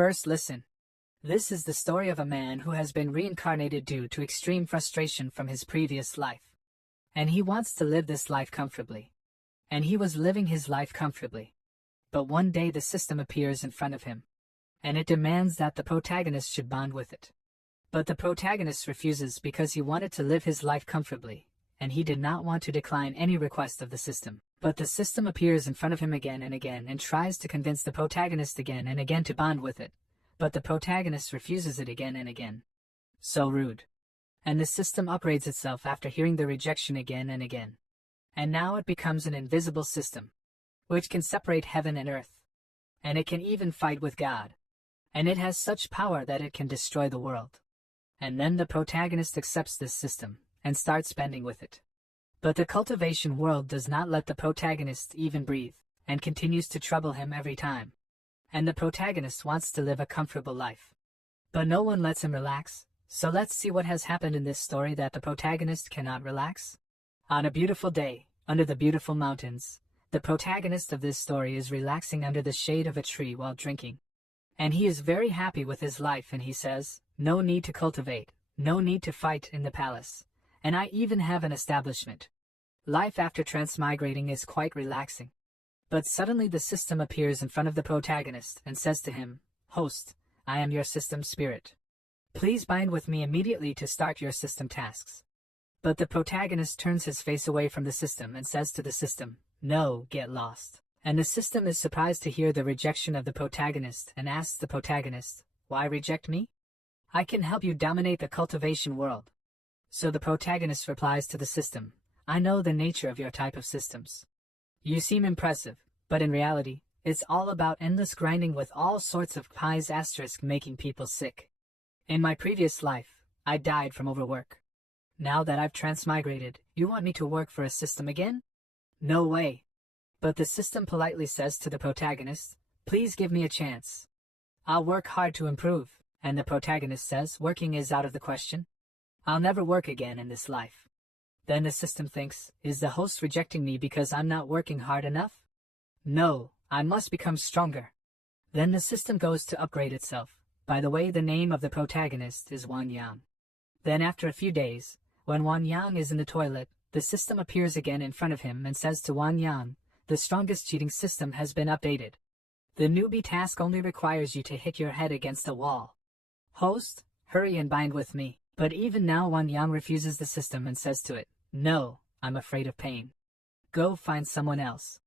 First listen. This is the story of a man who has been reincarnated due to extreme frustration from his previous life. And he wants to live this life comfortably. And he was living his life comfortably. But one day the system appears in front of him. And it demands that the protagonist should bond with it. But the protagonist refuses because he wanted to live his life comfortably, and he did not want to decline any request of the system. But the system appears in front of him again and tries to convince the protagonist again and again to bond with it. But the protagonist refuses it again and again. So rude. And the system upgrades itself after hearing the rejection again and again. And now it becomes an invisible system, which can separate heaven and earth. And it can even fight with God. And it has such power that it can destroy the world. And then the protagonist accepts this system, and starts bending with it. But the cultivation world does not let the protagonist even breathe, and continues to trouble him every time. And the protagonist wants to live a comfortable life. But no one lets him relax, so let's see what has happened in this story that the protagonist cannot relax. On a beautiful day, under the beautiful mountains, the protagonist of this story is relaxing under the shade of a tree while drinking. And he is very happy with his life, and he says, "No need to cultivate, no need to fight in the palace, and I even have an establishment. Life after transmigrating is quite relaxing." But suddenly the system appears in front of the protagonist and says to him, "Host, I am your system spirit. Please bind with me immediately to start your system tasks." But the protagonist turns his face away from the system and says to the system, "No, get lost." And the system is surprised to hear the rejection of the protagonist and asks the protagonist, "Why reject me? I can help you dominate the cultivation world." So the protagonist replies to the system, "I know the nature of your type of systems. You seem impressive, but in reality, it's all about endless grinding with all sorts of pies asterisk making people sick. In my previous life, I died from overwork. Now that I've transmigrated, you want me to work for a system again? No way." But the system politely says to the protagonist, "Please give me a chance. I'll work hard to improve." And the protagonist says, "Working is out of the question. I'll never work again in this life." Then the system thinks, "Is the host rejecting me because I'm not working hard enough? No, I must become stronger." Then the system goes to upgrade itself. By the way, the name of the protagonist is Wan Yang. Then after a few days, when Wan Yang is in the toilet, the system appears again in front of him and says to Wan Yang, "The strongest cheating system has been updated. The newbie task only requires you to hit your head against a wall. Host, hurry and bind with me." But even now Wan Yang refuses the system and says to it, "No, I'm afraid of pain. Go find someone else."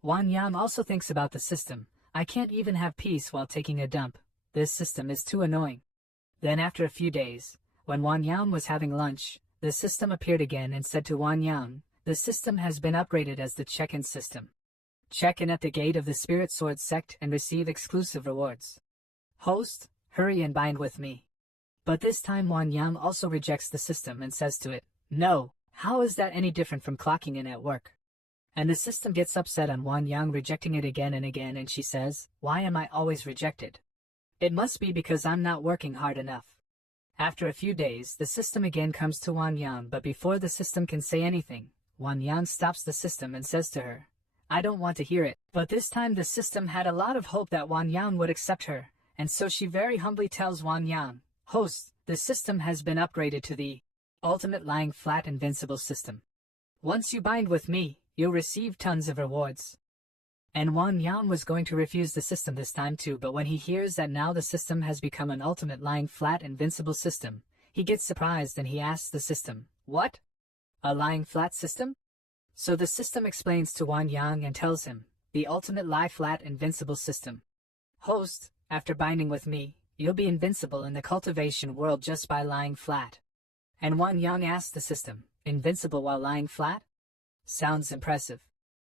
Wan Yang also thinks about the system. "I can't even have peace while taking a dump. This system is too annoying." Then after a few days, when Wan Yang was having lunch, the system appeared again and said to Wan Yang, "The system has been upgraded as the check-in system. Check in at the gate of the Spirit Sword sect and receive exclusive rewards. Host, hurry and bind with me." But this time Wan Yang also rejects the system and says to it, "No, how is that any different from clocking in at work?" And the system gets upset on Wan Yang rejecting it again, and she says, "Why am I always rejected? It must be because I'm not working hard enough." After a few days, the system again comes to Wan Yang, but before the system can say anything, Wan Yang stops the system and says to her, "I don't want to hear it." But this time the system had a lot of hope that Wan Yang would accept her, and so she very humbly tells Wan Yang, "Host, the system has been upgraded to the ultimate lying flat invincible system. Once you bind with me, you'll receive tons of rewards." And Wan Yang was going to refuse the system this time too, but when he hears that now the system has become an ultimate lying flat invincible system, he gets surprised and he asks the system, "What? A lying flat system?" So the system explains to Wan Yang and tells him, "The ultimate lie flat invincible system. Host, after binding with me, you'll be invincible in the cultivation world just by lying flat." And Wan Yang asks the system, "Invincible while lying flat? Sounds impressive.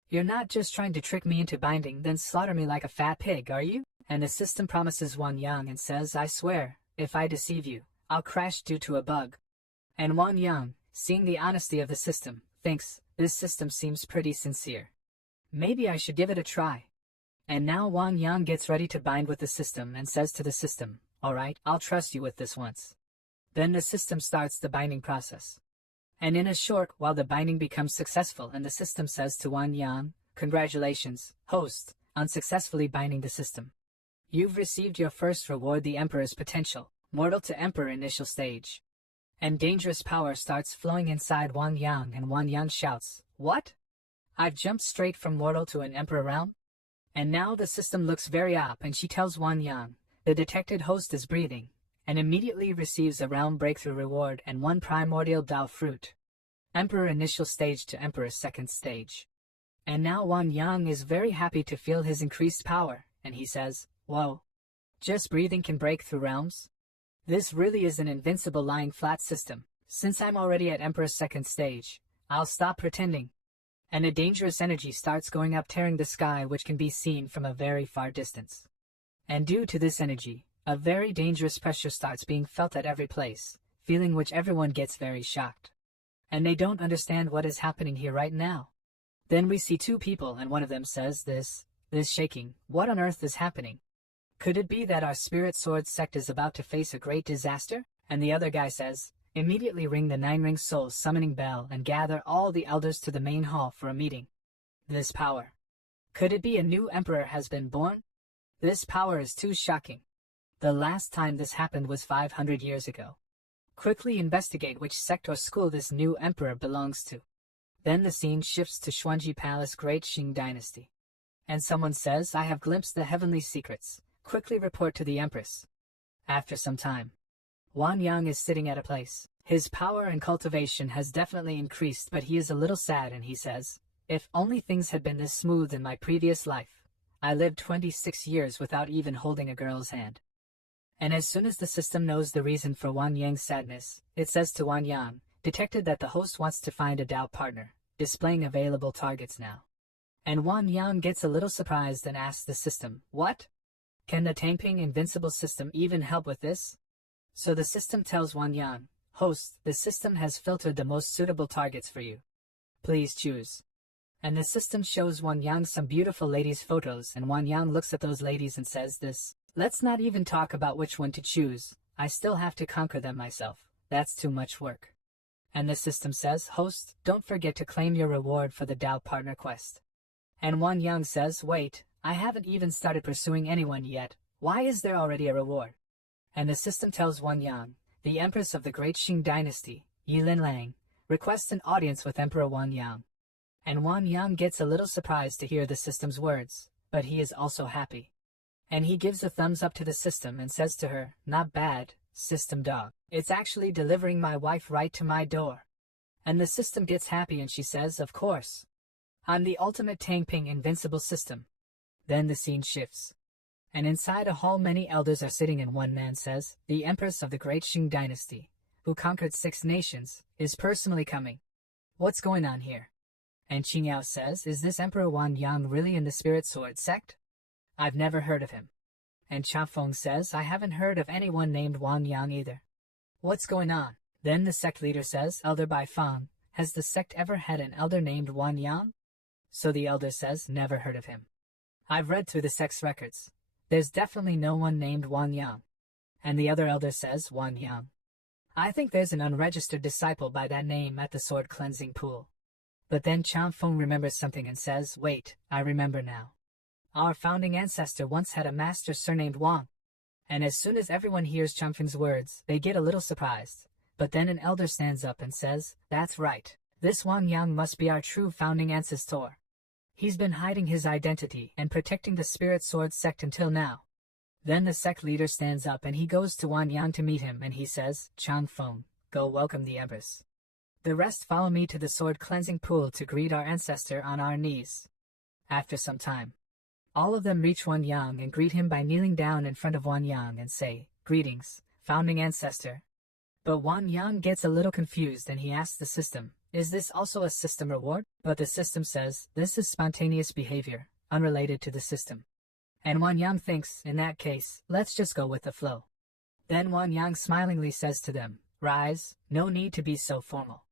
You're not just trying to trick me into binding then slaughter me like a fat pig, are you?" And the system promises Wan Yang and says, "I swear, if I deceive you, I'll crash due to a bug." And Wan Yang, seeing the honesty of the system, thinks, "This system seems pretty sincere. Maybe I should give it a try." And now Wan Yang gets ready to bind with the system and says to the system, "Alright, I'll trust you with this once." Then the system starts the binding process. And in a short while the binding becomes successful and the system says to Wan Yang, "Congratulations, host, on successfully binding the system. You've received your first reward, the Emperor's potential, mortal to Emperor initial stage. And dangerous power starts flowing inside Wang Yang, and Wang Yang shouts, "What? I've jumped straight from mortal to an Emperor realm?" And now the system looks very up, and she tells Wang Yang, the detected host is breathing, and immediately receives a realm breakthrough reward and one primordial Dao fruit. Emperor initial stage to Emperor second stage. And now Wang Yang is very happy to feel his increased power, and he says, "Whoa. Just breathing can break through realms? This really is an invincible lying flat system. Since I'm already at Emperor second stage, I'll stop pretending." And a dangerous energy starts going up, tearing the sky, which can be seen from a very far distance. And due to this energy, a very dangerous pressure starts being felt at every place, feeling which everyone gets very shocked. And they don't understand what is happening here right now. Then we see two people, and one of them says, this shaking, what on earth is happening? Could it be that our spirit sword sect is about to face a great disaster? And the other guy says, immediately ring the 9-ring soul summoning bell and gather all the elders to the main hall for a meeting. This power. Could it be a new emperor has been born? This power is too shocking. The last time this happened was 500 years ago. Quickly investigate which sect or school this new emperor belongs to. Then the scene shifts to Xuanji Palace, Great Qing Dynasty. And someone says, I have glimpsed the heavenly secrets. Quickly report to the Empress. After some time, Wang Yang is sitting at a place. His power and cultivation has definitely increased, but he is a little sad, and he says, if only things had been this smooth in my previous life. I lived 26 years without even holding a girl's hand. And as soon as the system knows the reason for Wang Yang's sadness, it says to Wang Yang, detected that the host wants to find a Dao partner, displaying available targets now. And Wang Yang gets a little surprised and asks the system, what? Can the Tangping invincible system even help with this? So the system tells Wang Yang, host, the system has filtered the most suitable targets for you. Please choose. And the system shows Wang Yang some beautiful ladies' photos, and Wang Yang looks at those ladies and says this, let's not even talk about which one to choose. I still have to conquer them myself. That's too much work. And the system says, host, don't forget to claim your reward for the Dao partner quest. And Wang Yang says, wait, I haven't even started pursuing anyone yet. Why is there already a reward? And the system tells Wang Yang, the Empress of the Great Qing Dynasty, Yilin Lang, requests an audience with Emperor Wang Yang. And Wang Yang gets a little surprised to hear the system's words, but he is also happy. And he gives a thumbs up to the system and says to her, not bad, system dog. It's actually delivering my wife right to my door. And the system gets happy and she says, of course. I'm the ultimate Tangping invincible system. Then the scene shifts. And inside a hall many elders are sitting, and one man says, the Empress of the Great Qing Dynasty, who conquered 6 nations, is personally coming. What's going on here? And Qing Yao says, is this Emperor Wang Yang really in the Spirit Sword sect? I've never heard of him. And Cha Feng says, I haven't heard of anyone named Wang Yang either. What's going on? Then the sect leader says, Elder Bai Fang, has the sect ever had an elder named Wang Yang? So the elder says, never heard of him. I've read through the sect's records. There's definitely no one named Wang Yang. And the other elder says, Wang Yang. I think there's an unregistered disciple by that name at the sword cleansing pool. But then Cha Feng remembers something and says, wait, I remember now. Our founding ancestor once had a master surnamed Wang. And as soon as everyone hears Cha Feng's words, they get a little surprised. But then an elder stands up and says, that's right. This Wang Yang must be our true founding ancestor. He's been hiding his identity and protecting the Spirit Sword sect until now. Then the sect leader stands up and he goes to Wang Yang to meet him, and he says, Chang Feng, go welcome the Empress. The rest follow me to the sword cleansing pool to greet our ancestor on our knees. After some time, all of them reach Wang Yang and greet him by kneeling down in front of Wang Yang and say, greetings, founding ancestor. But Wang Yang gets a little confused and he asks the system, is this also a system reward? But the system says, this is spontaneous behavior, unrelated to the system. And Wang Yang thinks, in that case, let's just go with the flow. Then Wang Yang smilingly says to them, rise, no need to be so formal.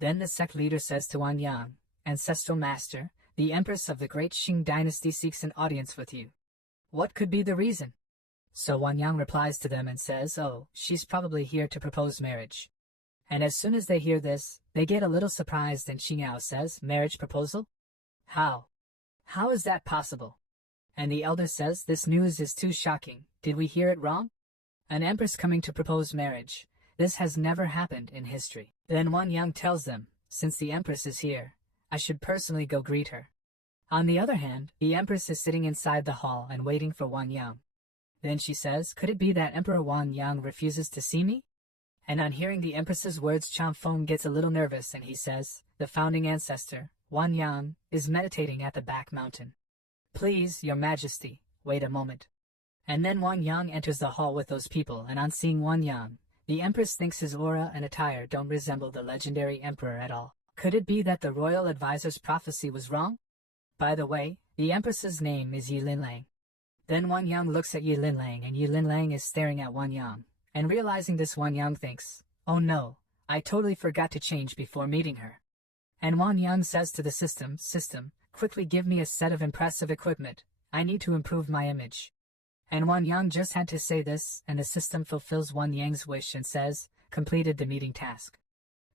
Then the sect leader says to Wang Yang, ancestral master, the Empress of the Great Qing Dynasty seeks an audience with you. What could be the reason? So Wang Yang replies to them and says, oh, she's probably here to propose marriage. And as soon as they hear this, they get a little surprised, and Qing Yao says, marriage proposal? How? How is that possible? And the elder says, "This news is too shocking. Did we hear it wrong? An empress coming to propose marriage. This has never happened in history." Then Wan Yang tells them, "Since the empress is here, I should personally go greet her." On the other hand, the empress is sitting inside the hall and waiting for Wan Yang. Then she says, "Could it be that Emperor Wan Yang refuses to see me?" And on hearing the empress's words, Chang Feng gets a little nervous and he says, "The founding ancestor, Wan Yang, is meditating at the back mountain. Please, your majesty, wait a moment." And then Wan Yang enters the hall with those people, and on seeing Wan Yang, the empress thinks his aura and attire don't resemble the legendary emperor at all. Could it be that the royal advisor's prophecy was wrong? By the way, the empress's name is Yi Linlang. Then Wan Yang looks at Yi Linlang, and Yi Linlang is staring at Wan Yang. And realizing this, Wan Yang thinks, "Oh no, I totally forgot to change before meeting her." And Wan Yang says to the system, "Quickly give me a set of impressive equipment. I need to improve my image." And Wan Yang just had to say this, and the system fulfills Wan Yang's wish and says, "Completed the meeting task.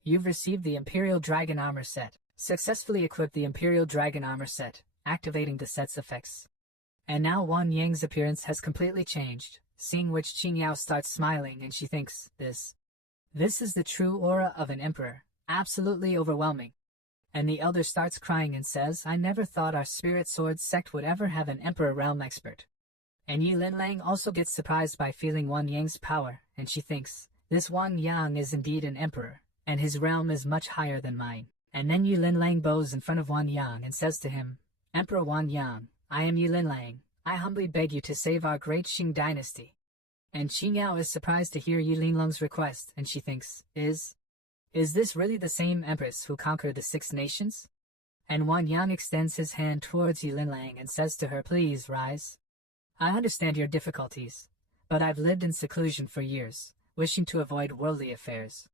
You've received the Imperial Dragon Armor Set. Successfully equipped the Imperial Dragon Armor Set, activating the set's effects." And now Wan Yang's appearance has completely changed, seeing which Qing Yao starts smiling and she thinks, This is the true aura of an emperor, absolutely overwhelming." And the elder starts crying and says, "I never thought our spirit sword sect would ever have an emperor realm expert." And Yi Linlang also gets surprised by feeling Wan Yang's power, and she thinks, "This Wan Yang is indeed an emperor, and his realm is much higher than mine." And then Yi Linlang bows in front of Wan Yang and says to him, "Emperor Wan Yang, I am Yi Linlang. I humbly beg you to save our great Qing dynasty." And Qing Yao is surprised to hear Yi Linglang's request, and she thinks, Is this really the same empress who conquered the 6 nations? And Wan Yang extends his hand towards Yi Linlang and says to her, "Please rise. I understand your difficulties, but I've lived in seclusion for years, wishing to avoid worldly affairs."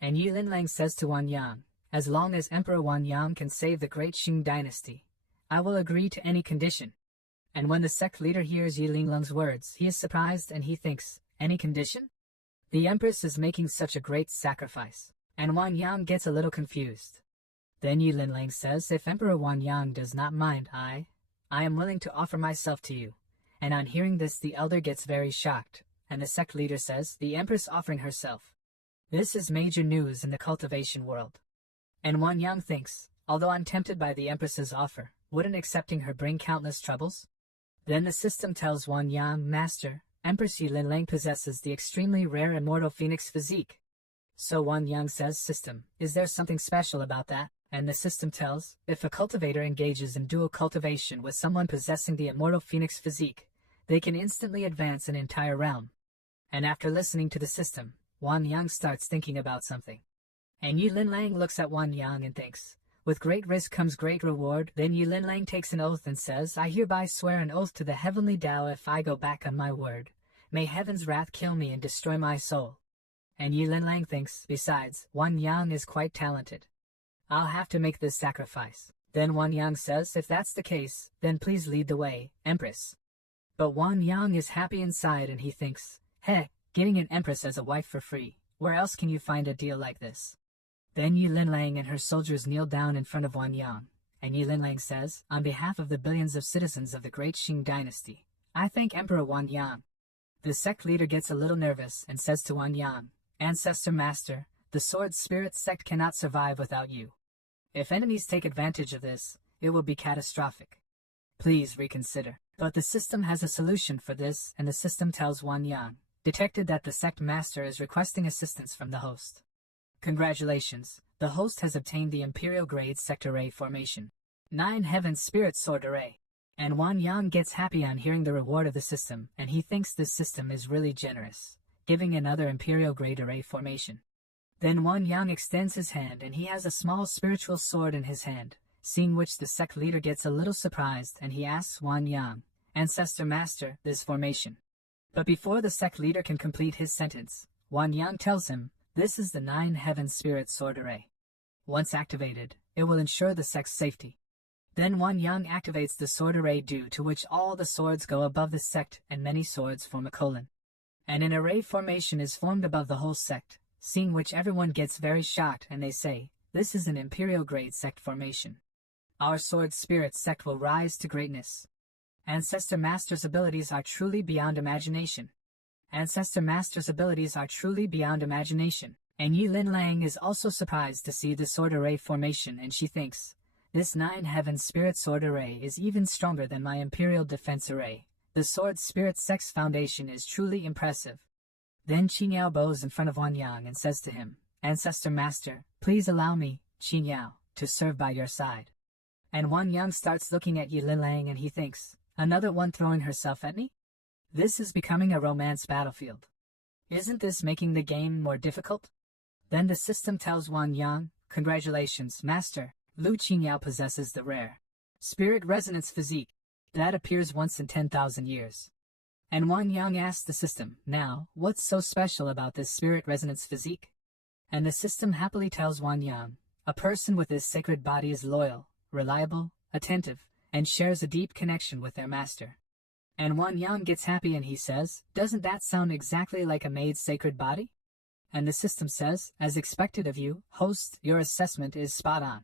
And Yi Linlang says to Wan Yang, "As long as Emperor Wan Yang can save the great Qing dynasty, I will agree to any condition." And when the sect leader hears Yi Linglang's words, he is surprised and he thinks, "Any condition? The empress is making such a great sacrifice." And Wan Yang gets a little confused. Then Yi Linlang says, "If Emperor Wan Yang does not mind, I am willing to offer myself to you." And on hearing this, the elder gets very shocked, and the sect leader says, "The empress offering herself. This is major news in the cultivation world." And Wan Yang thinks, "Although I'm tempted by the empress's offer, wouldn't accepting her bring countless troubles?" Then the system tells Wan Yang, "Master, Empress Yi Linlang possesses the extremely rare immortal phoenix physique." So Wan Yang says, "System, is there something special about that?" And the system tells, "If a cultivator engages in dual cultivation with someone possessing the immortal phoenix physique, they can instantly advance an entire realm." And after listening to the system, Wan Yang starts thinking about something. And Yi Linlang looks at Wan Yang and thinks, "With great risk comes great reward." Then Yi Linlang takes an oath and says, "I hereby swear an oath to the heavenly Tao, if I go back on my word, may heaven's wrath kill me and destroy my soul." And Yi Linlang thinks, "Besides, Wan Yang is quite talented. I'll have to make this sacrifice." Then Wan Yang says, "If that's the case, then please lead the way, Empress." But Wan Yang is happy inside and he thinks, "Hey, getting an empress as a wife for free. Where else can you find a deal like this?" Then Yi Linlang and her soldiers kneel down in front of Wan Yang, and Yi Linlang says, "On behalf of the billions of citizens of the great Qing dynasty, I thank Emperor Wan Yang." The sect leader gets a little nervous and says to Wan Yang, "Ancestor Master, the Sword Spirit sect cannot survive without you. If enemies take advantage of this, it will be catastrophic. Please reconsider." But the system has a solution for this, and the system tells Wan Yang, "Detected that the sect master is requesting assistance from the host. Congratulations, the host has obtained the Imperial Grade Sect Array formation, 9 Heaven Spirit Sword Array." And Wan Yang gets happy on hearing the reward of the system, and he thinks this system is really generous, giving another Imperial Grade Array formation. Then Wan Yang extends his hand and he has a small spiritual sword in his hand, seeing which the sect leader gets a little surprised and he asks Wan Yang, "Ancestor Master, this formation." But before the sect leader can complete his sentence, Wan Yang tells him, "This is the 9 Heaven Spirit Sword Array. Once activated, it will ensure the sect's safety." Then Wan Yang activates the sword array, due to which all the swords go above the sect and many swords form a colon. And an array formation is formed above the whole sect, seeing which everyone gets very shocked and they say, "This is an Imperial Grade sect formation. Our sword spirit sect will rise to greatness." Ancestor Master's abilities are truly beyond imagination. Ancestor Master's abilities are truly beyond imagination. And Yi Lin Lang is also surprised to see the sword array formation, and she thinks, this 9 Heaven Spirit Sword Array is even stronger than my Imperial Defense Array. The Sword Spirit Sex Foundation is truly impressive. Then Qin Yao bows in front of Wan Yang and says to him, Ancestor Master, please allow me, Qin Yao, to serve by your side. And Wan Yang starts looking at Yi Lin Lang and he thinks, another one throwing herself at me? This is becoming a romance battlefield. Isn't this making the game more difficult? Then the system tells Wan Yang, congratulations, Master, Lu Qingyao possesses the rare Spirit Resonance Physique that appears once in 10,000 years. And Wan Yang asks the system, now, what's so special about this Spirit Resonance Physique? And the system happily tells Wan Yang, a person with this sacred body is loyal, reliable, attentive, and shares a deep connection with their master. And Wan Yang gets happy and he says, doesn't that sound exactly like a maid's sacred body? And the system says, as expected of you, host, your assessment is spot on.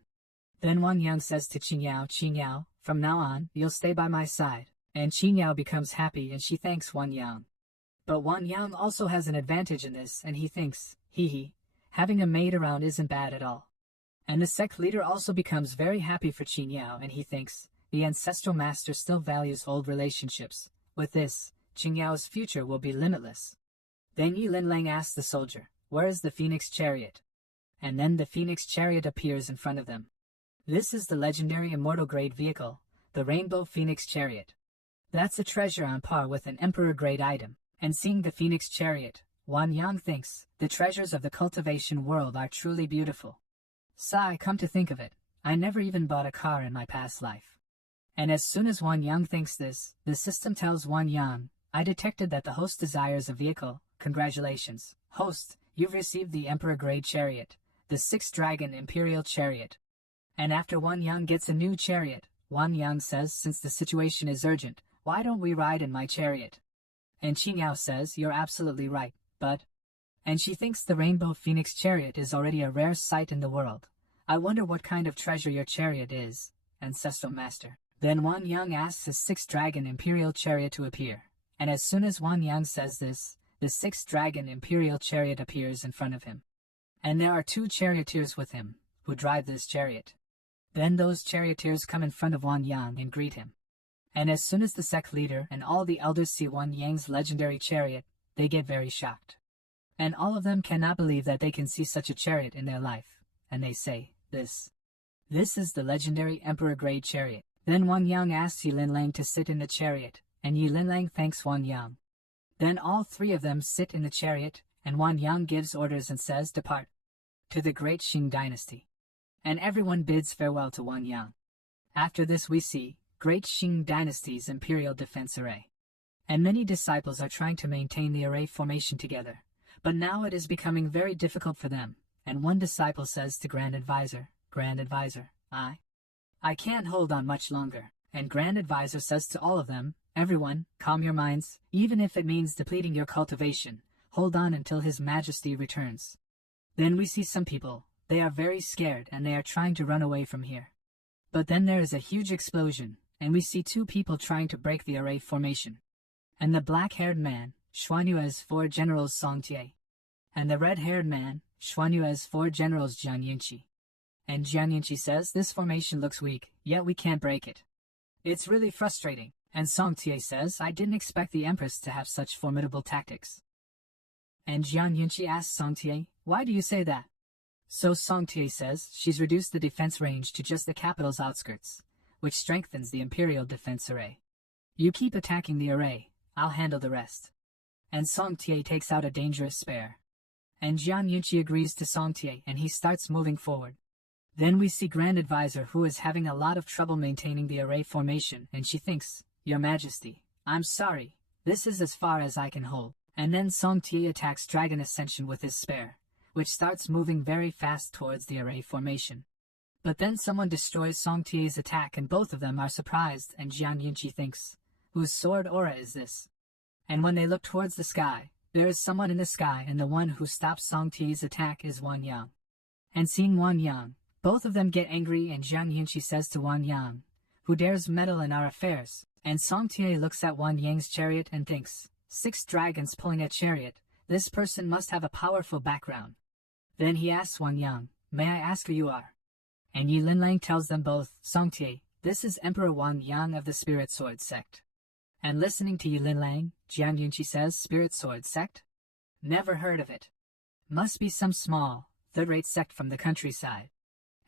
Then Wan Yang says to Qin Yao, from now on, you'll stay by my side. And Qin Yao becomes happy and she thanks Wan Yang. But Wan Yang also has an advantage in this and he thinks, having a maid around isn't bad at all. And the sect leader also becomes very happy for Qin Yao and he thinks, the ancestral master still values old relationships. With this, Qin Yao's future will be limitless. Then Yi Lin Lang asks the soldier, where is the Phoenix Chariot? And then the Phoenix Chariot appears in front of them. This is the legendary immortal grade vehicle, the Rainbow Phoenix Chariot. That's a treasure on par with an Emperor grade item. And seeing the Phoenix Chariot, Wan Yang thinks, the treasures of the cultivation world are truly beautiful. Sigh, come to think of it, I never even bought a car in my past life. And as soon as Wan Yang thinks this, the system tells Wan Yang, I detected that the host desires a vehicle. Congratulations, host, you've received the Emperor grade chariot, the 6th Dragon Imperial Chariot. And after Wan Yang gets a new chariot, Wan Yang says, since the situation is urgent, why don't we ride in my chariot? And Qin Yao says, you're absolutely right, but... And she thinks the Rainbow Phoenix Chariot is already a rare sight in the world. I wonder what kind of treasure your chariot is, Ancestral Master. Then Wan Yang asks his 6th Dragon Imperial Chariot to appear. And as soon as Wan Yang says this, the 6th Dragon Imperial Chariot appears in front of him. And there are 2 charioteers with him, who drive this chariot. Then those charioteers come in front of Wan Yang and greet him. And as soon as the sect leader and all the elders see Wan Yang's legendary chariot, they get very shocked. And all of them cannot believe that they can see such a chariot in their life. And they say, this is the legendary Emperor grade chariot. Then Wan Yang asks Yi Lin Lang to sit in the chariot, and Yi Lin Lang thanks Wan Yang. Then all 3 of them sit in the chariot, and Wan Yang gives orders and says, depart to the great Qing dynasty. And everyone bids farewell to Wan Yang. After this we see Great Qing Dynasty's Imperial Defense Array. And many disciples are trying to maintain the array formation together, but now it is becoming very difficult for them, and one disciple says to Grand Advisor, I can't hold on much longer. And Grand Advisor says to all of them, everyone, calm your minds, even if it means depleting your cultivation, hold on until His Majesty returns. Then we see some people, they are very scared and they are trying to run away from here. But then there is a huge explosion, and we see 2 people trying to break the array formation. And the black-haired man, Xuanyue's 4 generals Song Tie. And the red-haired man, Xuanyue's 4 generals Jiang Yinqi. And Jiang Yinqi says, this formation looks weak, yet we can't break it. It's really frustrating. And Song Tie says, I didn't expect the Empress to have such formidable tactics. And Jiang Yinqi asks Song Tie, why do you say that? So Song Tie says, she's reduced the defense range to just the capital's outskirts, which strengthens the Imperial Defense Array. You keep attacking the array, I'll handle the rest. And Song Tie takes out a dangerous spear. And Jiang Yinqi agrees to Song Tie and he starts moving forward. Then we see Grand Advisor who is having a lot of trouble maintaining the array formation, and she thinks, Your Majesty, I'm sorry, this is as far as I can hold. And then Song Tie attacks Dragon Ascension with his spear, which starts moving very fast towards the array formation. But then someone destroys Song Tie's attack and both of them are surprised, and Jiang Yinqi thinks, whose sword aura is this? And when they look towards the sky, there is someone in the sky, and the one who stops Song Tie's attack is Wan Yang. And seeing Wan Yang, both of them get angry, and Jiang Yinqi says to Wan Yang, who dares meddle in our affairs? And Song Tie looks at Wan Yang's chariot and thinks, 6 dragons pulling a chariot, this person must have a powerful background. Then he asks Wan Yang, may I ask who you are? And Yi Linlang tells them both, Song Tie, this is Emperor Wan Yang of the Spirit Sword sect. And listening to Yi Linlang, Jian Yunqi says, Spirit Sword sect? Never heard of it. Must be some small, third-rate sect from the countryside.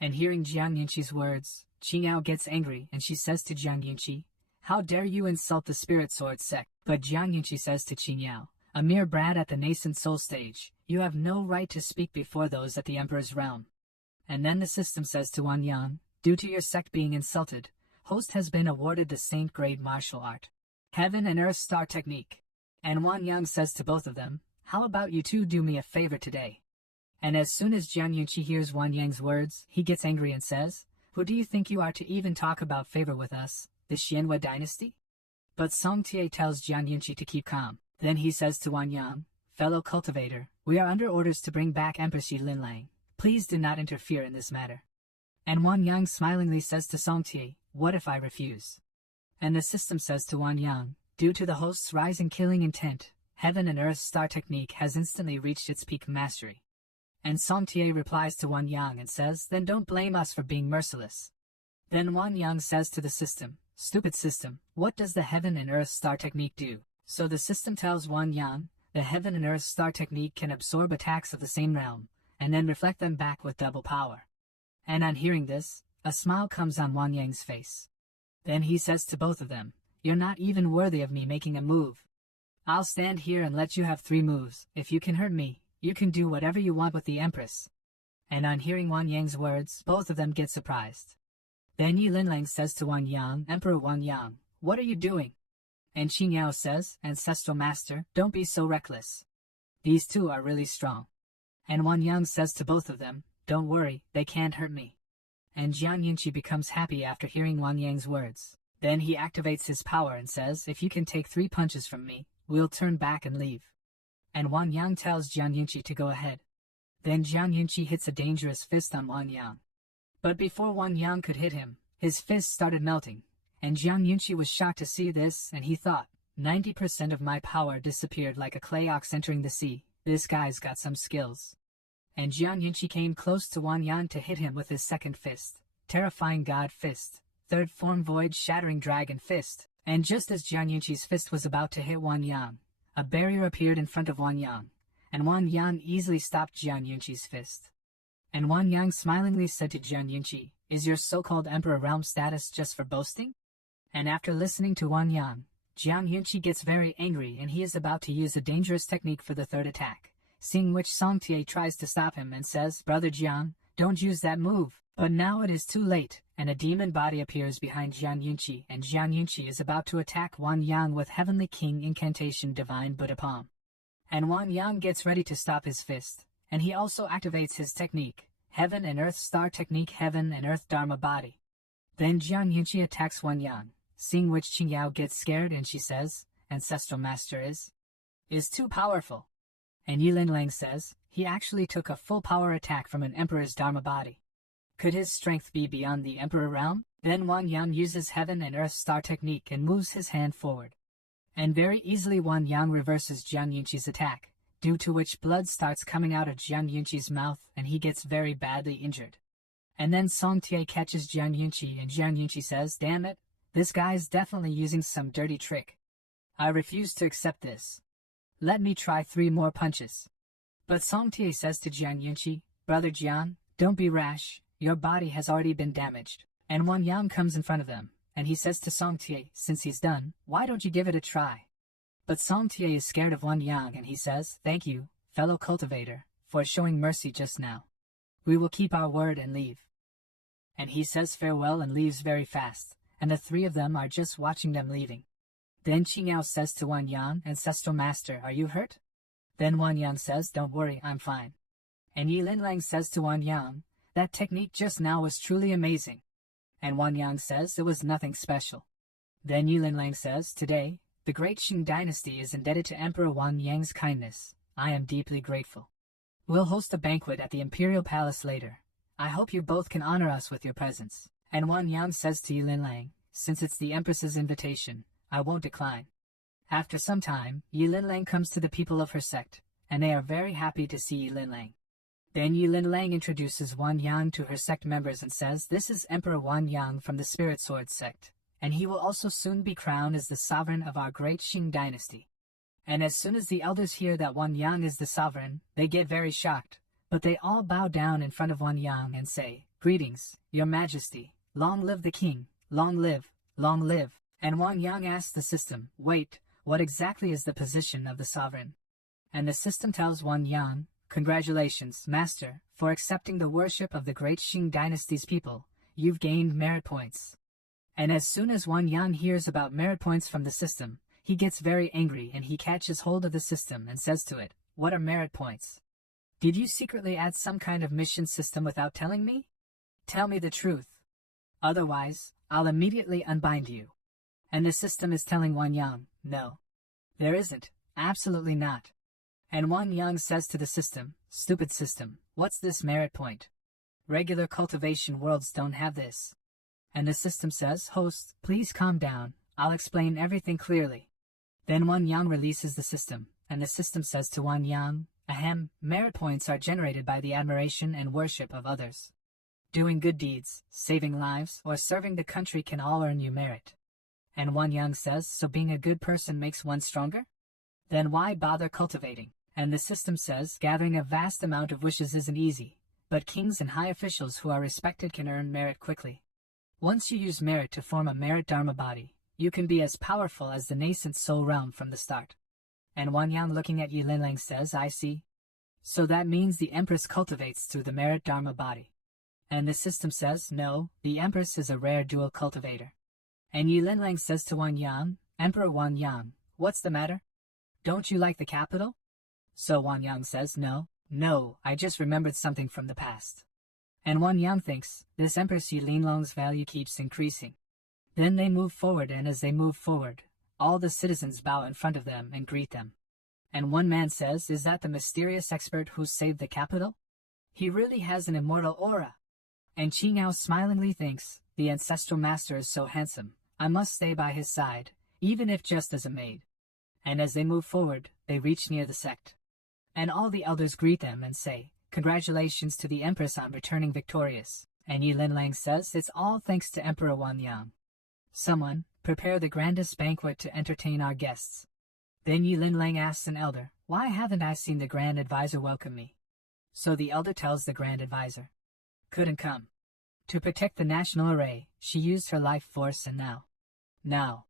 And hearing Jiang Yunqi's words, Qing Yao gets angry and she says to Jiang Yunqi, how dare you insult the Spirit Sword sect? But Jiang Yunqi says to Qing Yao, a mere brat at the nascent soul stage, you have no right to speak before those at the Emperor's realm. And then the system says to Wan Yang, due to your sect being insulted, host has been awarded the Saint Grade Martial Art, Heaven and Earth Star Technique. And Wan Yang says to both of them, how about you two do me a favor today? And as soon as Jiang Yunqi hears Wan Yang's words, he gets angry and says, who do you think you are to even talk about favor with us, the Xianhua dynasty? But Song Tie tells Jiang Yunqi to keep calm. Then he says to Wan Yang, fellow cultivator, we are under orders to bring back Empress Yi Linlang. Please do not interfere in this matter. And Wan Yang smilingly says to Song Tie, what if I refuse? And the system says to Wan Yang, due to the host's rising killing intent, Heaven and Earth Star Technique has instantly reached its peak mastery. And Song Tie replies to Wan Yang and says, then don't blame us for being merciless. Then Wan Yang says to the system, stupid system, what does the Heaven and Earth Star Technique do? So the system tells Wan Yang, the Heaven and Earth Star Technique can absorb attacks of the same realm, and then reflect them back with double power. And on hearing this, a smile comes on Wan Yang's face. Then he says to both of them, you're not even worthy of me making a move. I'll stand here and let you have 3 moves. If you can hurt me, you can do whatever you want with the Empress. And on hearing Wan Yang's words, both of them get surprised. Then Yi Linlang says to Wan Yang, Emperor Wan Yang, what are you doing? And Qing Yao says, Ancestral Master, don't be so reckless. These two are really strong. And Wan Yang says to both of them, don't worry, they can't hurt me. And Jiang Yunqi becomes happy after hearing Wan Yang's words. Then he activates his power and says, if you can take 3 punches from me, we'll turn back and leave. And Wan Yang tells Jiang Yunqi to go ahead. Then Jiang Yunqi hits a dangerous fist on Wan Yang. But before Wan Yang could hit him, his fist started melting. And Jiang Yunqi was shocked to see this, and he thought, 90% of my power disappeared like a clay ox entering the sea. This guy's got some skills. And Jiang Yunqi came close to Wan Yang to hit him with his second fist, Terrifying God Fist, Third Form Void Shattering Dragon Fist. And just as Jiang Yunqi's fist was about to hit Wan Yang, a barrier appeared in front of Wan Yang, and Wan Yang easily stopped Jiang Yunqi's fist. And Wan Yang smilingly said to Jiang Yunqi, is your so-called Emperor realm status just for boasting? And after listening to Wan Yang, Jiang Yunqi gets very angry and he is about to use a dangerous technique for the third attack, seeing which Song Tie tries to stop him and says, Brother Jiang, don't use that move. But now it is too late, and a demon body appears behind Jiang Yunqi, and Jiang Yunqi is about to attack Wan Yang with Heavenly King Incantation Divine Buddha Palm. And Wan Yang gets ready to stop his fist, and he also activates his technique, Heaven and Earth Star Technique Heaven and Earth Dharma Body. Then Jiang Yunqi attacks Wan Yang, seeing which Qing Yao gets scared and she says, Ancestral Master is too powerful. And Yi Linlang says, he actually took a full power attack from an Emperor's Dharma Body. Could his strength be beyond the Emperor realm? Then Wan Yang uses Heaven and Earth Star Technique and moves his hand forward. And very easily Wan Yang reverses Jiang Yunqi's attack, due to which blood starts coming out of Jiang Yunqi's mouth and he gets very badly injured. And then Song Tie catches Jiang Yunqi and Jiang Yunqi says, damn it, this guy's definitely using some dirty trick. I refuse to accept this. Let me try 3 more punches. But Song Tie says to Jiang Yunqi, Brother Jiang, don't be rash. Your body has already been damaged. And Wan Yang comes in front of them, and he says to Song Tie, since he's done, why don't you give it a try? But Song Tie is scared of Wan Yang and he says, thank you, fellow cultivator, for showing mercy just now. We will keep our word and leave. And he says farewell and leaves very fast, and the 3 of them are just watching them leaving. Then Qing Yao says to Wan Yang, Ancestral Master, are you hurt? Then Wan Yang says, don't worry, I'm fine. And Yi Linlang says to Wan Yang, that technique just now was truly amazing. And Wan Yang says it was nothing special. Then Yi Linlang says, today, the great Qing dynasty is indebted to Emperor Wan Yang's kindness. I am deeply grateful. We'll host a banquet at the Imperial Palace later. I hope you both can honor us with your presence. And Wan Yang says to Yi Linlang, since it's the Empress's invitation, I won't decline. After some time, Yi Linlang comes to the people of her sect, and they are very happy to see Yi Linlang. Then Yi Linlang introduces Wan Yang to her sect members and says this is Emperor Wan Yang from the Spirit Sword sect, and he will also soon be crowned as the sovereign of our great Qing dynasty. And as soon as the elders hear that Wan Yang is the sovereign, they get very shocked, but they all bow down in front of Wan Yang and say, "Greetings, your majesty, long live the king, long live, long live." And Wan Yang asks the system, "Wait, what exactly is the position of the sovereign?" And the system tells Wan Yang, "Congratulations, master, for accepting the worship of the great Qing dynasty's people. You've gained merit points." And as soon as Wan Yang hears about merit points from the system, he gets very angry and he catches hold of the system and says to it, "What are merit points? Did you secretly add some kind of mission system without telling me? Tell me the truth. Otherwise, I'll immediately unbind you." And the system is telling Wan Yang, "No. There isn't, absolutely not." And Wan Yang says to the system, "Stupid system, what's this merit point? Regular cultivation worlds don't have this." And the system says, "Host, please calm down, I'll explain everything clearly." Then Wan Yang releases the system, and the system says to Wan Yang, "Ahem, merit points are generated by the admiration and worship of others. Doing good deeds, saving lives, or serving the country can all earn you merit." And Wan Yang says, "So being a good person makes one stronger? Then why bother cultivating?" And the system says, "Gathering a vast amount of wishes isn't easy, but kings and high officials who are respected can earn merit quickly. Once you use merit to form a merit dharma body, you can be as powerful as the nascent soul realm from the start." And Wan Yang looking at Yi Linlang says, "I see. So that means the Empress cultivates through the merit dharma body." And the system says, "No, the Empress is a rare dual cultivator." And Yi Linlang says to Wan Yang, "Emperor Wan Yang, what's the matter? Don't you like the capital?" So Wan Yang says, No, I just remembered something from the past." And Wan Yang thinks, this Empress Yi Linlang's value keeps increasing. Then they move forward, and as they move forward, all the citizens bow in front of them and greet them. And one man says, "Is that the mysterious expert who saved the capital? He really has an immortal aura." And Qingao smilingly thinks, the ancestral master is so handsome, I must stay by his side, even if just as a maid. And as they move forward, they reach near the sect. And all the elders greet them and say, "Congratulations to the Empress on returning victorious." And Yi Linlang says, "It's all thanks to Emperor Wan Yang. Someone, prepare the grandest banquet to entertain our guests." Then Yi Linlang asks an elder, "Why haven't I seen the Grand Advisor welcome me?" So the elder tells the Grand Advisor, "Couldn't come. To protect the national array, she used her life force and now.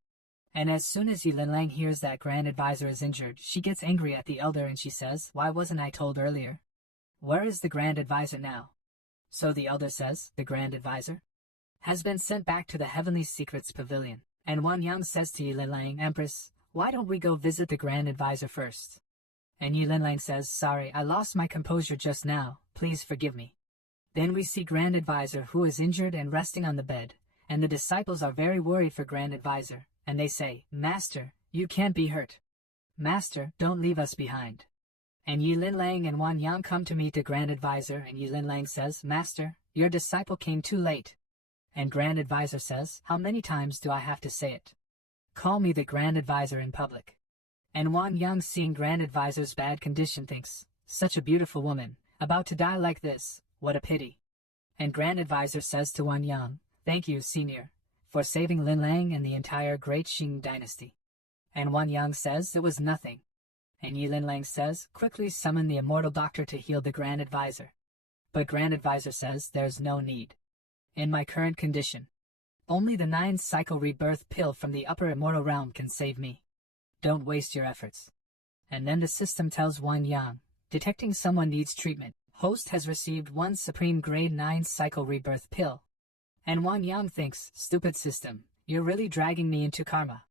And as soon as Yi Linlang hears that Grand Advisor is injured, she gets angry at the elder and she says, "Why wasn't I told earlier? Where is the Grand Advisor now?" So the elder says, "The Grand Advisor has been sent back to the Heavenly Secrets Pavilion." And Wan Yang says to Yi Linlang, "Empress, why don't we go visit the Grand Advisor first?" And Yi Linlang says, "Sorry, I lost my composure just now, please forgive me." Then we see Grand Advisor who is injured and resting on the bed, and the disciples are very worried for Grand Advisor, and they say, "Master, you can't be hurt. Master, don't leave us behind." And Yi Linlang and Wan Yang come to meet the Grand Advisor, and Yi Linlang says, "Master, your disciple came too late." And Grand Advisor says, "How many times do I have to say it? Call me the Grand Advisor in public." And Wan Yang, seeing Grand Advisor's bad condition, thinks, "Such a beautiful woman, about to die like this, what a pity." And Grand Advisor says to Wan Yang, "Thank you, Senior, for saving Linlang and the entire great Qing dynasty." And Wan Yang says, "It was nothing." And Yi Linlang says, "Quickly summon the immortal doctor to heal the Grand Advisor." But Grand Advisor says, "There's no need. In my current condition, only the 9-cycle rebirth pill from the upper immortal realm can save me. Don't waste your efforts." And then the system tells Wan Yang, detecting someone needs treatment. Host has received 1 supreme grade 9-cycle rebirth pill. And Wan Yang thinks, "Stupid system, you're really dragging me into karma.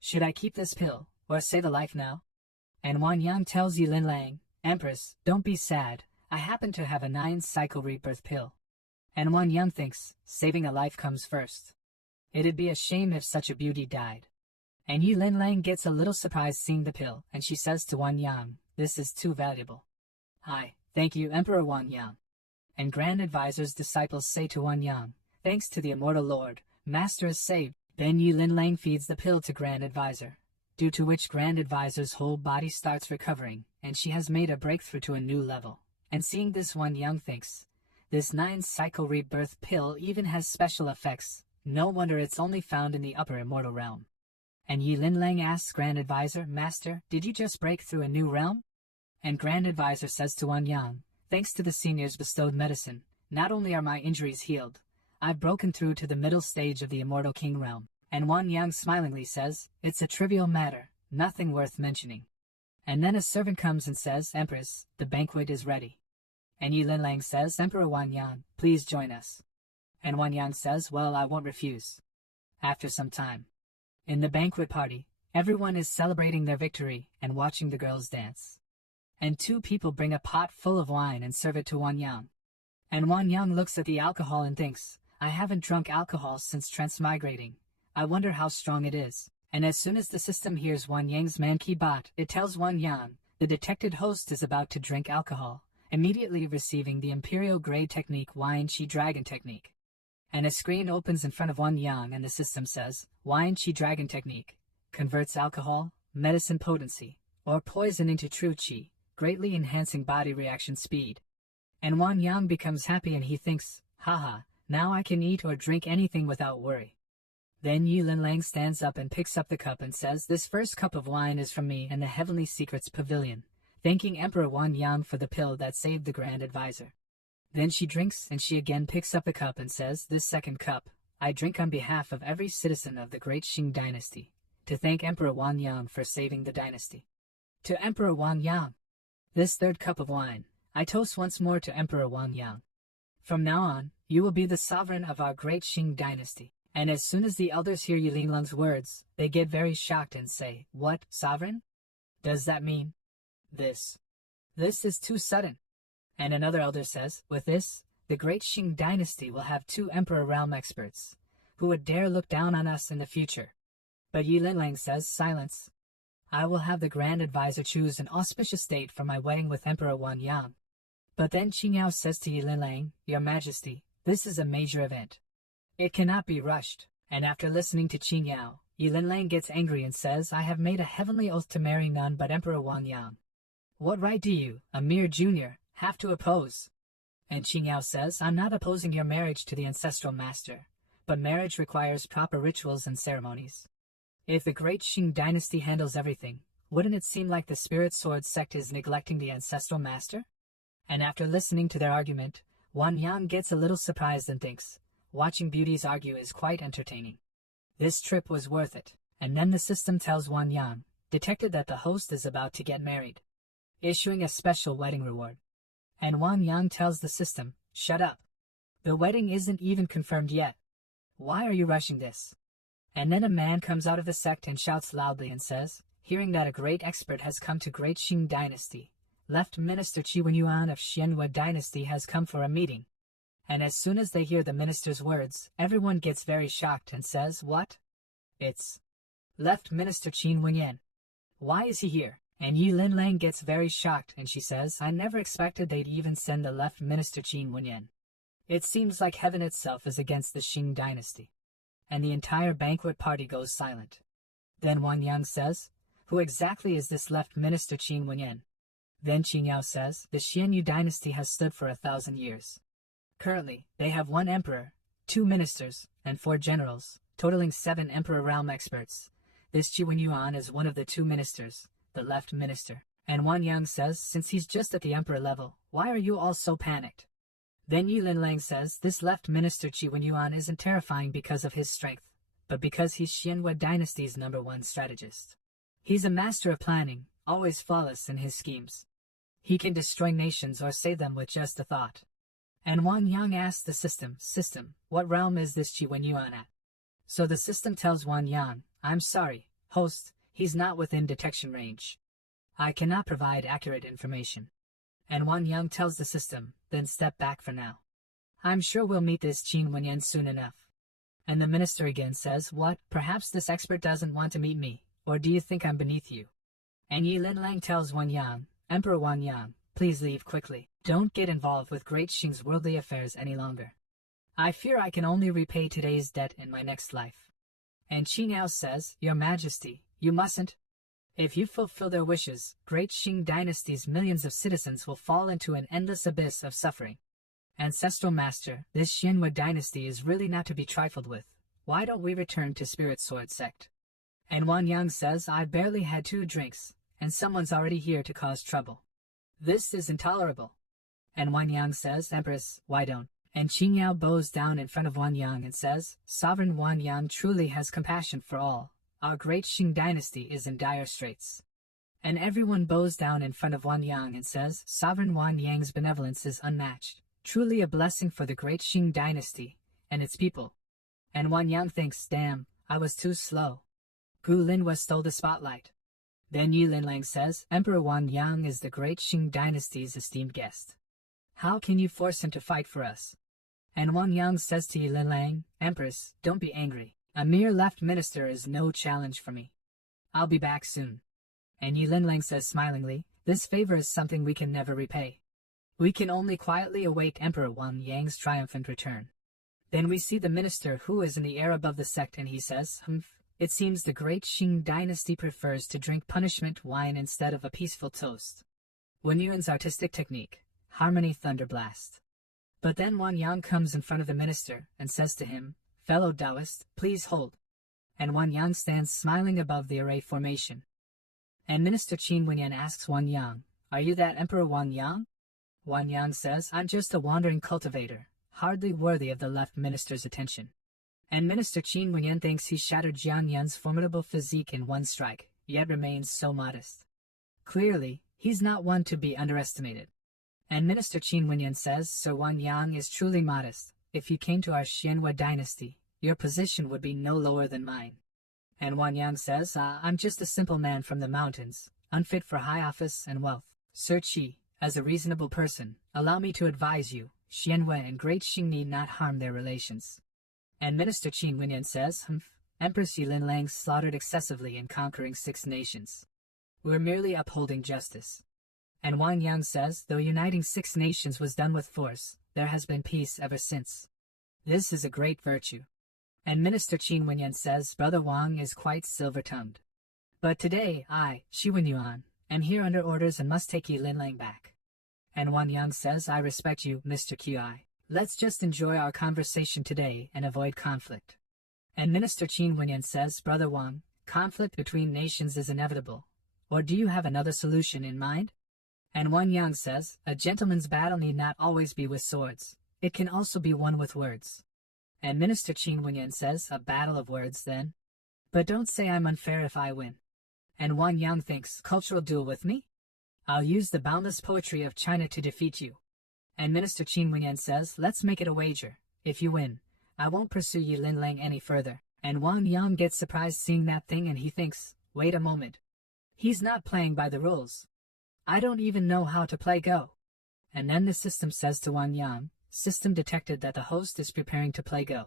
Should I keep this pill, or save a life now?" And Wan Yang tells Yi Linlang, "Empress, don't be sad, I happen to have a 9-cycle rebirth pill." And Wan Yang thinks, saving a life comes first. It'd be a shame if such a beauty died. And Yi Linlang gets a little surprised seeing the pill, and she says to Wan Yang, "This is too valuable." Thank you, Emperor Wan Yang." And Grand Advisor's disciples say to Wan Yang, "Thanks to the immortal Lord, Master is saved." Then Yi Linlang feeds the pill to Grand Advisor, due to which Grand Advisor's whole body starts recovering, and she has made a breakthrough to a new level. And seeing this, Wan Yang thinks, this 9-cycle rebirth pill even has special effects, no wonder it's only found in the upper immortal realm. And Yi Linlang asks Grand Advisor, Master, did you just break through a new realm? And Grand Advisor says to Wan Yang, thanks to the senior's bestowed medicine, not only are my injuries healed, I've broken through to the middle stage of the immortal king realm. And Wan Yang smilingly says, it's a trivial matter, nothing worth mentioning. And then a servant comes and says, Empress, the banquet is ready. And Yi Linlang says, Emperor Wan Yang, please join us. And Wan Yang says, well, I won't refuse. After some time, in the banquet party, everyone is celebrating their victory and watching the girls dance. And 2 people bring a pot full of wine and serve it to Wan Yang. And Wan Yang looks at the alcohol and thinks, I haven't drunk alcohol since transmigrating. I wonder how strong it is. And as soon as the system hears Wan Yang's man-ki bot, it tells Wan Yang, the detected host is about to drink alcohol, immediately receiving the Imperial Grade Technique Wine Chi Dragon Technique. And a screen opens in front of Wan Yang and the system says, Wine Chi Dragon Technique converts alcohol, medicine potency, or poison into true Qi, greatly enhancing body reaction speed. And Wan Yang becomes happy and he thinks, haha, now I can eat or drink anything without worry. Then Yi Linlang stands up and picks up the cup and says, this first cup of wine is from me and the Heavenly Secrets Pavilion, thanking Emperor Wan Yang for the pill that saved the Grand Advisor. Then she drinks and she again picks up the cup and says, this second cup, I drink on behalf of every citizen of the great Qing dynasty, to thank Emperor Wan Yang for saving the dynasty. To Emperor Wan Yang. This third cup of wine, I toast once more to Emperor Wan Yang. From now on, you will be the sovereign of our great Qing dynasty. And as soon as the elders hear Yi Linglang's words, they get very shocked and say, what, sovereign? Does that mean this? This is too sudden. And another elder says, with this, the great Qing dynasty will have 2 emperor realm experts, who would dare look down on us in the future. But Yi Linlang says, silence. I will have the Grand Advisor choose an auspicious date for my wedding with Emperor Wan Yang. But then Qingyao says to Yi Linlang, Your Majesty, this is a major event. It cannot be rushed. And after listening to Qingyao, Yi Linlang gets angry and says, I have made a heavenly oath to marry none but Emperor Wan Yang. What right do you, a mere junior, have to oppose? And Qingyao says, I'm not opposing your marriage to the ancestral master, but marriage requires proper rituals and ceremonies. If the great Qing dynasty handles everything, wouldn't it seem like the Spirit Sword sect is neglecting the ancestral master? And after listening to their argument, Wan Yang gets a little surprised and thinks, watching beauties argue is quite entertaining. This trip was worth it. And then the system tells Wan Yang, detected that the host is about to get married, issuing a special wedding reward. And Wan Yang tells the system, shut up. The wedding isn't even confirmed yet. Why are you rushing this? And then a man comes out of the sect and shouts loudly and says, hearing that a great expert has come to Great Qing Dynasty, Left Minister Qi Wenyuan of Xianhua Dynasty has come for a meeting. And as soon as they hear the minister's words, everyone gets very shocked and says, what? It's Left Minister Qin Wenyan. Why is he here? And Yi Linlang gets very shocked and she says, I never expected they'd even send the Left Minister Qin Wenyan. It seems like heaven itself is against the Qing dynasty. And the entire banquet party goes silent. Then Wan Yang says, who exactly is this Left Minister Qin Wenyan? Then Qingyao says, the Xianyu dynasty has stood for 1,000 years. Currently, they have 1 emperor, 2 ministers, and 4 generals, totaling 7 emperor realm experts. This Qi Wenyuan is one of the 2 ministers, the left minister. And Wan Yang says, since he's just at the emperor level, why are you all so panicked? Then Yi Linlang says, this left minister Qi Wenyuan isn't terrifying because of his strength, but because he's Xianhua dynasty's #1 strategist. He's a master of planning, always flawless in his schemes. He can destroy nations or save them with just a thought. And Wan Yang asks the system, what realm is this Qi Wenyuan at? So the system tells Wan Yang, I'm sorry, host, he's not within detection range. I cannot provide accurate information. And Wan Yang tells the system, then step back for now. I'm sure we'll meet this Qin Wenyan soon enough. And the minister again says, what, perhaps this expert doesn't want to meet me, or do you think I'm beneath you? And Yi Linlang tells Wan Yang, Emperor Wan Yang, please leave quickly. Don't get involved with Great Qing's worldly affairs any longer. I fear I can only repay today's debt in my next life. And Qi now says, Your Majesty, you mustn't. If you fulfill their wishes, great Qing dynasty's millions of citizens will fall into an endless abyss of suffering. Ancestral Master, this Xianhua dynasty is really not to be trifled with. Why don't we return to Spirit Sword sect? And Wan Yang says, I barely had 2 drinks, and someone's already here to cause trouble. This is intolerable. And Wan Yang says, Empress, why don't? And Qing Yao bows down in front of Wan Yang and says, Sovereign Wan Yang truly has compassion for all. Our great Qing dynasty is in dire straits. And everyone bows down in front of Wan Yang and says, Sovereign Wan Yang's benevolence is unmatched. Truly a blessing for the great Qing dynasty and its people. And Wan Yang thinks, damn, I was too slow. Gu Linhua stole the spotlight. Then Yi Linlang says, Emperor Wan Yang is the great Qing dynasty's esteemed guest. How can you force him to fight for us? And Wan Yang says to Yi Linlang, Empress, don't be angry. A mere left minister is no challenge for me. I'll be back soon. And Yi Linlang says smilingly, this favor is something we can never repay. We can only quietly await Emperor Wan Yang's triumphant return. Then we see the minister who is in the air above the sect and he says, it seems the great Qing dynasty prefers to drink punishment wine instead of a peaceful toast. Wen Yuan's artistic technique, Harmony Thunderblast. But then Wan Yang comes in front of the minister and says to him, Fellow Taoist, please hold. And Wan Yang stands smiling above the array formation. And Minister Qin Wenyan asks Wan Yang, Are you that Emperor Wan Yang? Wan Yang says, I'm just a wandering cultivator, hardly worthy of the left minister's attention. And Minister Qin Wenyan thinks he shattered Jian Yan's formidable physique in one strike, yet remains so modest. Clearly, he's not one to be underestimated. And Minister Qin Wenyan says, Sir Wan Yang is truly modest. If you came to our Xianhua dynasty, your position would be no lower than mine. And Wan Yang says, I'm just a simple man from the mountains, unfit for high office and wealth. Sir Qi, as a reasonable person, allow me to advise you, Xianhua and Great Qing need not harm their relations. And Minister Qin Wenyan says, Empress Yi Linlang slaughtered excessively in conquering 6 nations. We're merely upholding justice. And Wan Yang says, though uniting 6 nations was done with force, there has been peace ever since. This is a great virtue. And Minister Qin Wenyan says, Brother Wang is quite silver-tongued. But today, I, Shi Wenyuan, am here under orders and must take Yi Linlang back. And Wan Yang says, I respect you, Mr. Qi. Let's just enjoy our conversation today and avoid conflict. And Minister Qin Wenyan says, Brother Wang, conflict between nations is inevitable. Or do you have another solution in mind? And Wan Yang says, a gentleman's battle need not always be with swords. It can also be won with words. And Minister Qin Wenyan says, a battle of words then? But don't say I'm unfair if I win. And Wan Yang thinks, cultural duel with me? I'll use the boundless poetry of China to defeat you. And Minister Qin Wenyan says, let's make it a wager. If you win, I won't pursue Yi Linlang any further. And Wan Yang gets surprised seeing that thing and he thinks, wait a moment. He's not playing by the rules. I don't even know how to play Go. And then the system says to Wan Yang, system detected that the host is preparing to play Go.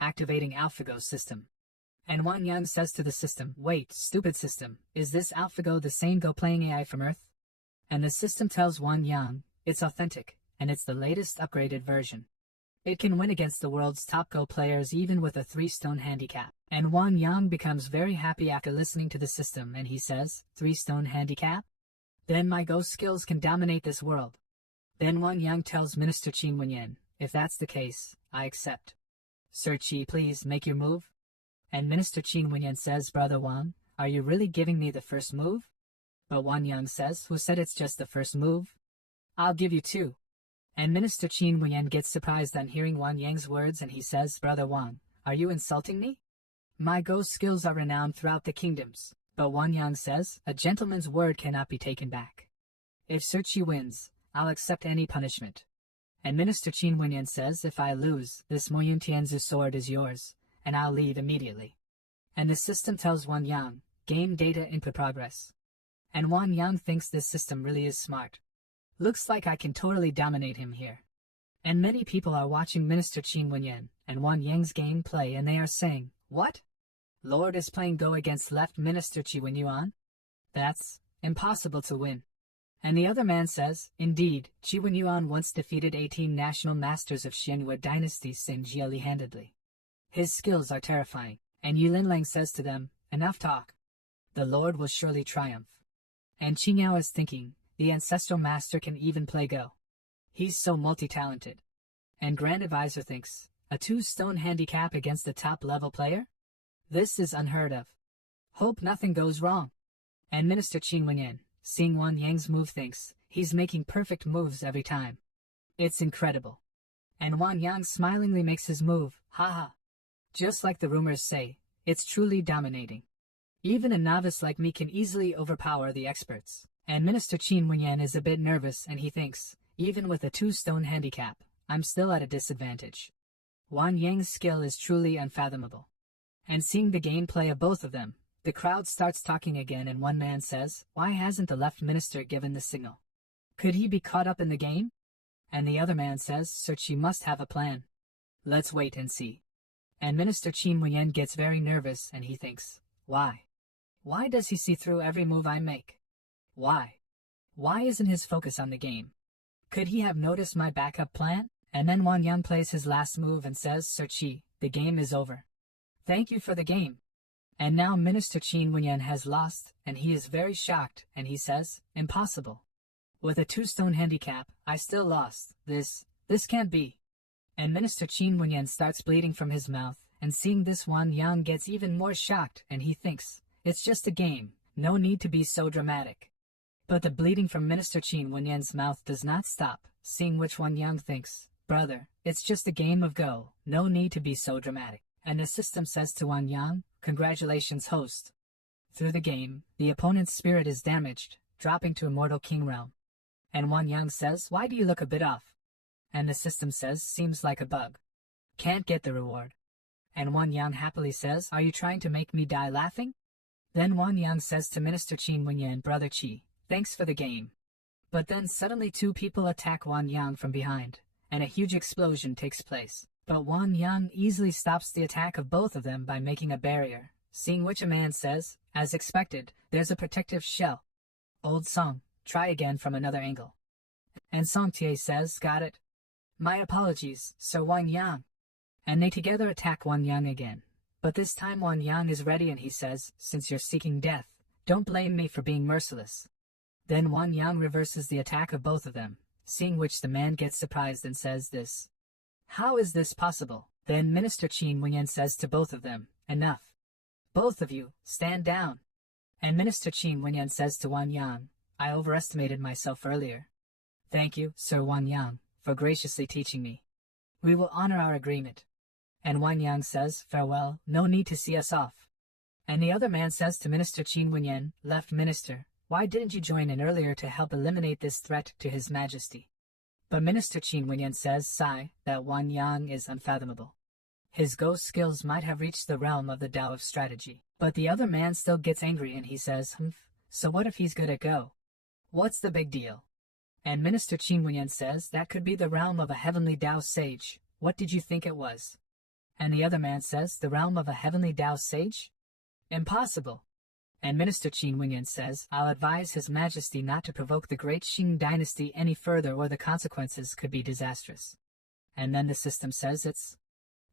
Activating AlphaGo system. And Wan Yang says to the system, wait, stupid system, is this AlphaGo the same Go playing AI from Earth? And the system tells Wan Yang, it's authentic, and it's the latest upgraded version. It can win against the world's top Go players even with a 3-stone handicap. And Wan Yang becomes very happy after listening to the system and he says, 3-stone handicap? Then my Go skills can dominate this world. Then Wan Yang tells Minister Qin Wenyan, if that's the case, I accept. Sir Qi, please make your move. And Minister Qin Wenyan says, Brother Wang, are you really giving me the first move? But Wan Yang says, who said it's just the first move? I'll give you 2. And Minister Qin Wenyan gets surprised on hearing Wan Yang's words and he says, Brother Wang, are you insulting me? My Go skills are renowned throughout the kingdoms. But Wan Yang says, a gentleman's word cannot be taken back. If Sir Qi wins, I'll accept any punishment. And Minister Qin Wenyan says, if I lose, this Mo Yun Tianzu sword is yours, and I'll leave immediately. And the system tells Wan Yang, game data input progress. And Wan Yang thinks this system really is smart. Looks like I can totally dominate him here. And many people are watching Minister Qin Wenyan and Wan Yang's gameplay and they are saying, what? Lord is playing Go against left Minister Qi Wenyuan? That's impossible to win. And the other man says, indeed, Qi Wenyuan once defeated 18 national masters of Xianhua dynasty single-handedly. His skills are terrifying. And Yulin Lang says to them, enough talk. The Lord will surely triumph. And Qingyao is thinking, the ancestral master can even play Go. He's so multi-talented. And Grand Advisor thinks, a 2-stone handicap against a top-level player? This is unheard of. Hope nothing goes wrong. And Minister Qin Wenyan, seeing Wan Yang's move, thinks, he's making perfect moves every time. It's incredible. And Wan Yang smilingly makes his move, haha. Just like the rumors say, it's truly dominating. Even a novice like me can easily overpower the experts. And Minister Qin Wenyan is a bit nervous and he thinks, even with a 2-stone handicap, I'm still at a disadvantage. Wan Yang's skill is truly unfathomable. And seeing the gameplay of both of them, the crowd starts talking again and one man says, why hasn't the left minister given the signal? Could he be caught up in the game? And the other man says, Sir Qi must have a plan. Let's wait and see. And Minister Qin Wenyan gets very nervous and he thinks, why? Why does he see through every move I make? Why? Why isn't his focus on the game? Could he have noticed my backup plan? And then Wan Yang plays his last move and says, Sir Qi, the game is over. Thank you for the game. And now Minister Qin Wenyan has lost, and he is very shocked, and he says, impossible. With a 2-stone handicap, I still lost. This can't be. And Minister Qin Wenyan starts bleeding from his mouth, and seeing this Wan Yang gets even more shocked, and he thinks, it's just a game, no need to be so dramatic. But the bleeding from Minister Qin Wenyan's mouth does not stop, seeing which Wan Yang thinks, brother, it's just a game of Go, no need to be so dramatic. And the system says to Wan Yang, congratulations host. Through the game, the opponent's spirit is damaged, dropping to Immortal King Realm. And Wan Yang says, why do you look a bit off? And the system says, seems like a bug. Can't get the reward. And Wan Yang happily says, are you trying to make me die laughing? Then Wan Yang says to Minister Qin Wenyan, brother Qi, thanks for the game. But then suddenly 2 people attack Wan Yang from behind, and a huge explosion takes place. But Wan Yang easily stops the attack of both of them by making a barrier, seeing which a man says, as expected, there's a protective shell. Old Song, try again from another angle. And Song Tie says, got it. My apologies, Sir Wan Yang. And they together attack Wan Yang again. But this time Wan Yang is ready and he says, since you're seeking death, don't blame me for being merciless. Then Wan Yang reverses the attack of both of them, seeing which the man gets surprised and says this. How is this possible? Then Minister Qin Wenyan says to both of them, enough. Both of you, stand down. And Minister Qin Wenyan says to Wan Yang, I overestimated myself earlier. Thank you, Sir Wan Yang, for graciously teaching me. We will honor our agreement. And Wan Yang says, farewell, no need to see us off. And the other man says to Minister Qin Wenyan, left minister, why didn't you join in earlier to help eliminate this threat to His Majesty? But Minister Qin Wenyan says, sigh, that Wan Yang is unfathomable. His ghost skills might have reached the realm of the Tao of strategy. But the other man still gets angry and he says, so what if he's good at Go? What's the big deal? And Minister Qin Wenyan says, that could be the realm of a heavenly Tao sage. What did you think it was? And the other man says, the realm of a heavenly Tao sage? Impossible. And Minister Qin Wenyan says, I'll advise His Majesty not to provoke the great Qing dynasty any further or the consequences could be disastrous. And then the system says it's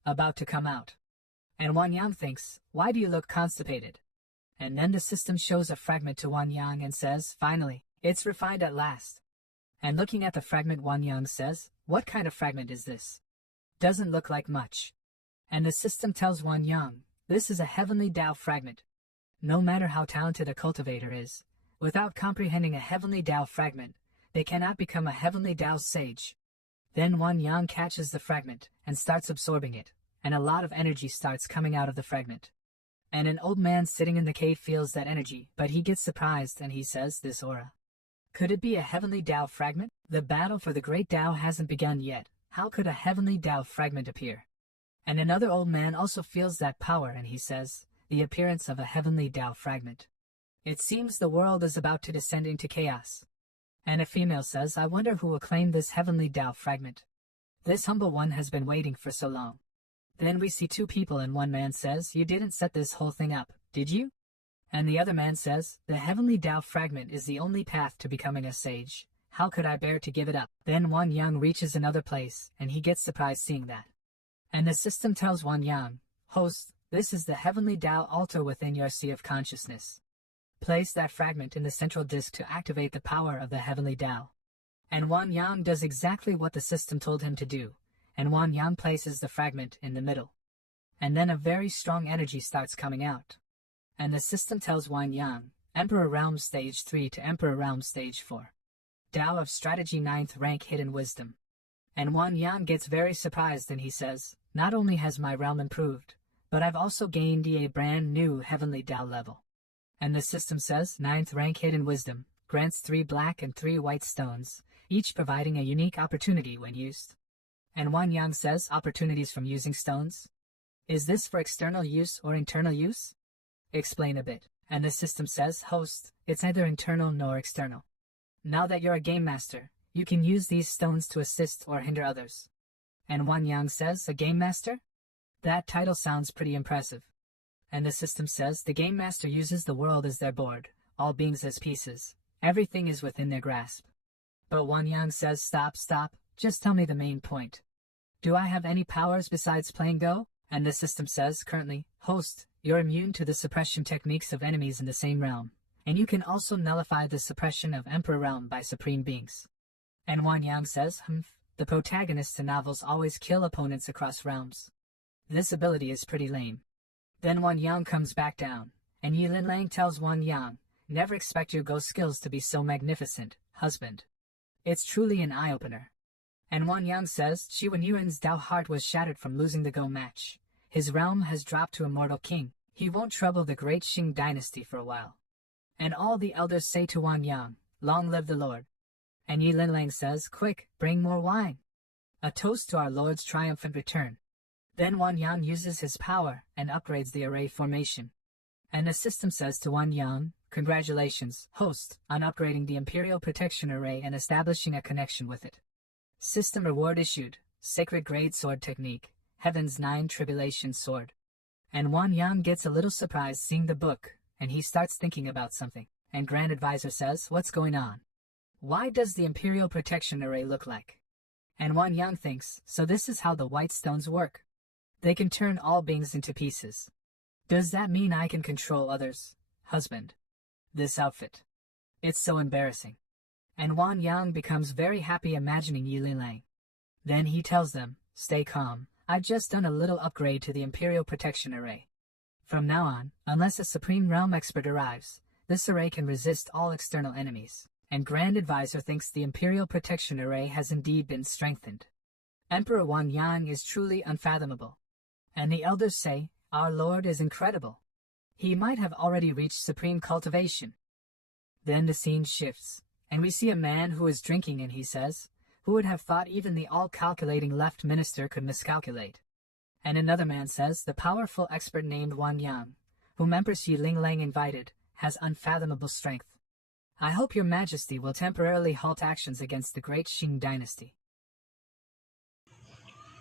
about to come out. And Wan Yang thinks, why do you look constipated? And then the system shows a fragment to Wan Yang and says, finally, it's refined at last. And looking at the fragment, Wan Yang says, what kind of fragment is this? Doesn't look like much. And the system tells Wan Yang, this is a heavenly Tao fragment. No matter how talented a cultivator is, without comprehending a heavenly Tao fragment, they cannot become a heavenly Tao sage. Then Wan Yang catches the fragment and starts absorbing it, and a lot of energy starts coming out of the fragment. And an old man sitting in the cave feels that energy, but he gets surprised and he says, this aura. Could it be a heavenly Tao fragment? The battle for the great Tao hasn't begun yet. How could a heavenly Tao fragment appear? And another old man also feels that power and he says, the appearance of a heavenly Tao fragment. It seems the world is about to descend into chaos. And a female says, I wonder who will claim this heavenly Tao fragment. This humble one has been waiting for so long. Then we see 2 people and one man says, you didn't set this whole thing up, did you? And the other man says, the heavenly Tao fragment is the only path to becoming a sage. How could I bear to give it up? Then Wan Yang reaches another place, and he gets surprised seeing that. And the system tells Wan Yang, host, This is the heavenly Tao altar within your sea of consciousness. Place that fragment in the central disk to activate the power of the heavenly Tao. And Wan Yang does exactly what the system told him to do, and Wan Yang places the fragment in the middle. And then a very strong energy starts coming out. And the system tells Wan Yang, Emperor Realm Stage 3 to Emperor Realm Stage 4. Tao of Strategy 9th Rank Hidden Wisdom. And Wan Yang gets very surprised and he says, not only has my realm improved, but I've also gained a brand new heavenly Tao level. And the system says, 9th Rank Hidden Wisdom grants 3 black and 3 white stones, each providing a unique opportunity when used. And Wan Yang says, opportunities from using stones? Is this for external use or internal use? Explain a bit. And the system says, host, it's neither internal nor external. Now that you're a game master, you can use these stones to assist or hinder others. And Wan Yang says, a game master? That title sounds pretty impressive. And the system says, the game master uses the world as their board, all beings as pieces. Everything is within their grasp. But Wan Yang says, stop, just tell me the main point. Do I have any powers besides playing Go? And the system says, currently, host, you're immune to the suppression techniques of enemies in the same realm, and you can also nullify the suppression of Emperor Realm by supreme beings. And Wan Yang says, the protagonists in novels always kill opponents across realms. This ability is pretty lame. Then Wan Yang comes back down, and Yi Lin Lang tells Wan Yang, never expect your Go skills to be so magnificent, husband. It's truly an eye-opener. And Wan Yang says, Chi Wen Yuan's Tao heart was shattered from losing the Go match. His realm has dropped to a mortal king. He won't trouble the great Qing dynasty for a while. And all the elders say to Wan Yang, long live the Lord. And Yi Lin Lang says, quick, bring more wine. A toast to our Lord's triumphant return. Then Wan Yang uses his power and upgrades the array formation. And the system says to Wan Yang, congratulations, host, on upgrading the Imperial Protection Array and establishing a connection with it. System reward issued, Sacred Grade Sword Technique, Heaven's 9 Tribulation Sword. And Wan Yang gets a little surprised seeing the book, and he starts thinking about something. And Grand Advisor says, what's going on? Why does the Imperial Protection Array look like? And Wan Yang thinks, so this is how the white stones work. They can turn all beings into pieces. Does that mean I can control others? Husband. This outfit. It's so embarrassing. And Wan Yang becomes very happy imagining Yi Lin Lang. Then he tells them, stay calm, I've just done a little upgrade to the Imperial Protection Array. From now on, unless a Supreme Realm expert arrives, this array can resist all external enemies. And Grand Advisor thinks the Imperial Protection Array has indeed been strengthened. Emperor Wan Yang is truly unfathomable. And the elders say, our Lord is incredible. He might have already reached supreme cultivation. Then the scene shifts, and we see a man who is drinking and he says, who would have thought even the all-calculating left minister could miscalculate? And another man says, the powerful expert named Wan Yang, whom Empress Yi Ling Lang invited, has unfathomable strength. I hope your majesty will temporarily halt actions against the great Qing dynasty.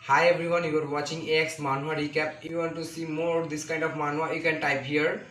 Hi everyone, you are watching AX Manhwa Recap. If you want to see more this kind of manhwa, you can type here.